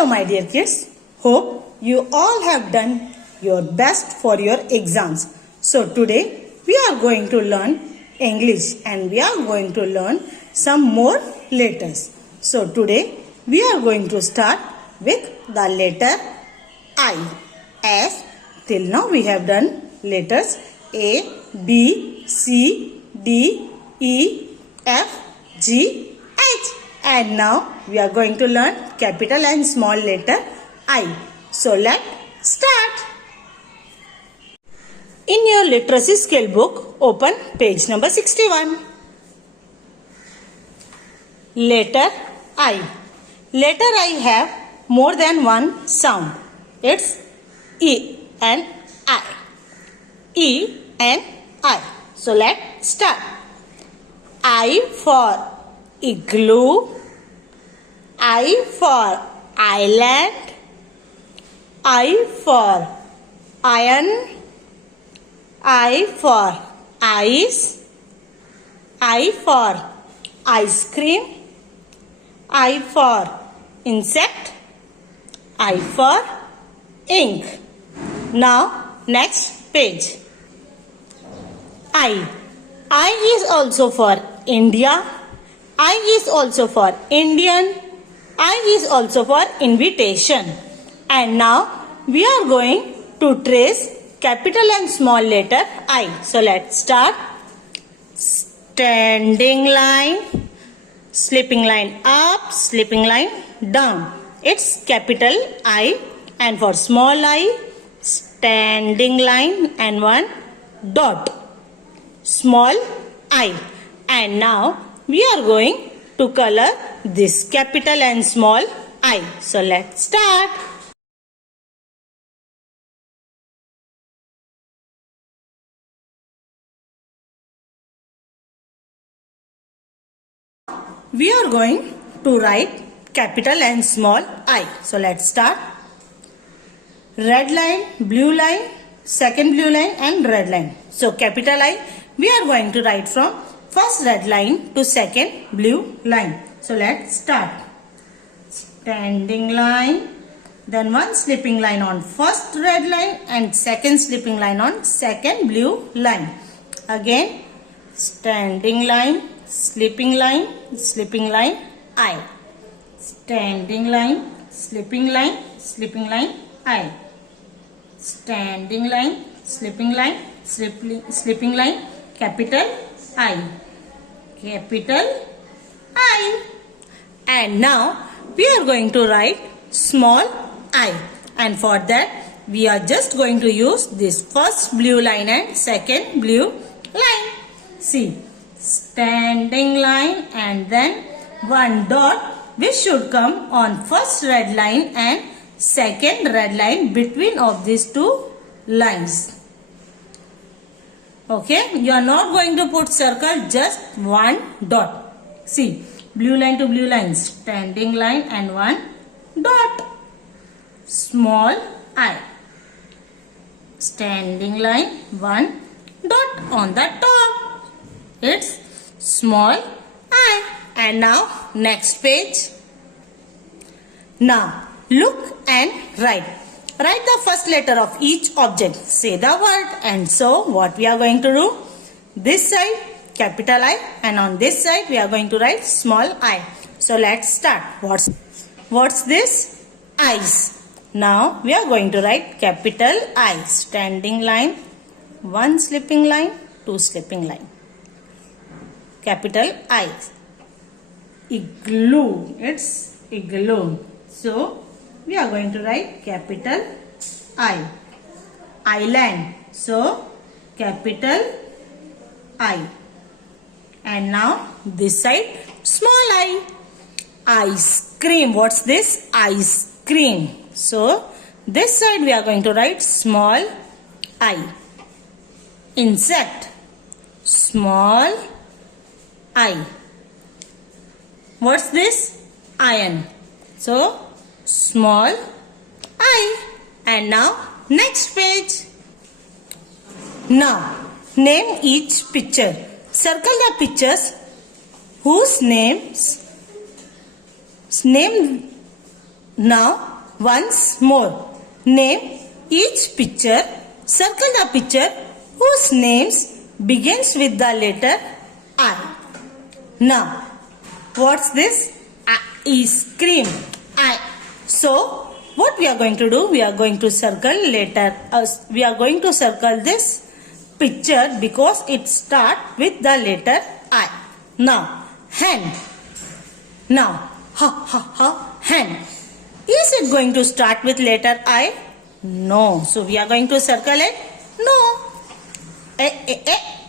Hello my dear kids, hope you all have done your best for your exams. So today we are going to learn English and we are going to learn some more letters. So today we are going to start with the letter I. As till now we have done letters A, B, C, D, E, F, G, H. And now we are going to learn capital and small letter I. So let's start. In your literacy scale book, open page number 61. Letter I. Letter I have more than one sound. It's E and I. E and I. So let's start. I for igloo, I for island, I for iron, I for ice, I for ice cream, I for insect, I for ink. Now next page. I is also for India, I is also for Indian, I is also for invitation. And now we are going to trace capital and small letter I. So let's start. Standing line, slipping line up, slipping line down. It's capital I. And for small I, standing line and one dot. Small I. And now we are going to color this capital and small I. So let's start. We are going to write capital and small I. So let's start. Red line, blue line, second blue line and red line. So capital I, we are going to write from first red line to second blue line. So let's start. Standing line, then one slipping line on first red line and second slipping line on second blue line. Again, standing line, slipping line, I. Standing line, slipping line, I. Standing line, slipping line, capital I. Capital I. And now we are going to write small I. And for that we are just going to use this first blue line and second blue line. See, standing line and then one dot which should come on first red line and second red line between of these two lines. Okay, you are not going to put circle, just one dot. See, blue line to blue line, standing line and one dot. Small I. Standing line, one dot on the top. It's small I. And now next page. Now look and write. Write the first letter of each object. Say the word. And so what we are going to do? This side capital I and on this side we are going to write small I. So let's start. What's this? Eyes. Now we are going to write capital I. Standing line, one slipping line, two slipping line. Capital I. Igloo. It's igloo. So we are going to write capital I. Island. So capital I. And now this side small I. Ice cream. What's this? Ice cream. So this side we are going to write small I. Insect. Small I. What's this? Iron. So small I. And now next page. Now name each picture. Circle the pictures whose names name Now, once more, name each picture. Circle the picture whose names begins with the letter I. Now, what's this? Ice cream. I. So, what we are going to do? We are going to circle we are going to circle this picture because it starts with the letter I. Now, hand. Now, hand. Is it going to start with letter I? No. So, we are going to circle it? No.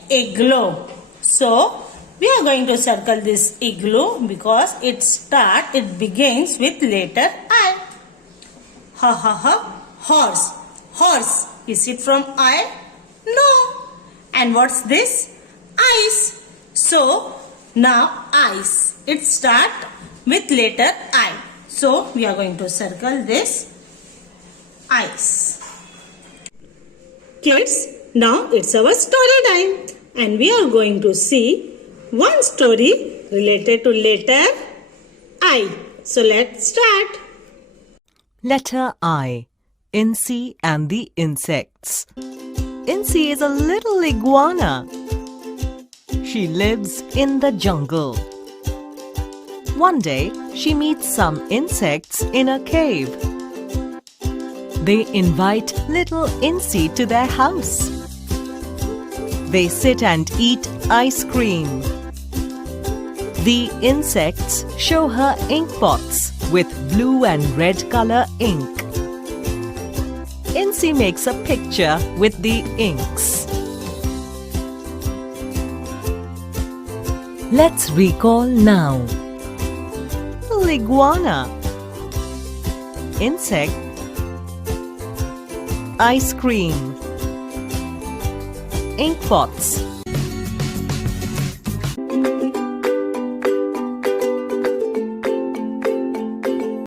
Igloo. So, we are going to circle this igloo because it begins with letter I. Horse. Horse. Is it from I? No. And what's this? Ice. So, now ice. It starts with letter I. So, we are going to circle this ice. Kids, now it's our story time. And we are going to see one story related to letter I. So, let's start. Letter I. Incy and the Insects. Incy is a little iguana. She lives in the jungle. One day, she meets some insects in a cave. They invite little Incy to their house. They sit and eat ice cream. The insects show her ink pots with blue and red color ink. Incy makes a picture with the inks. Let's recall now. Iguana, insect, ice cream, ink pots.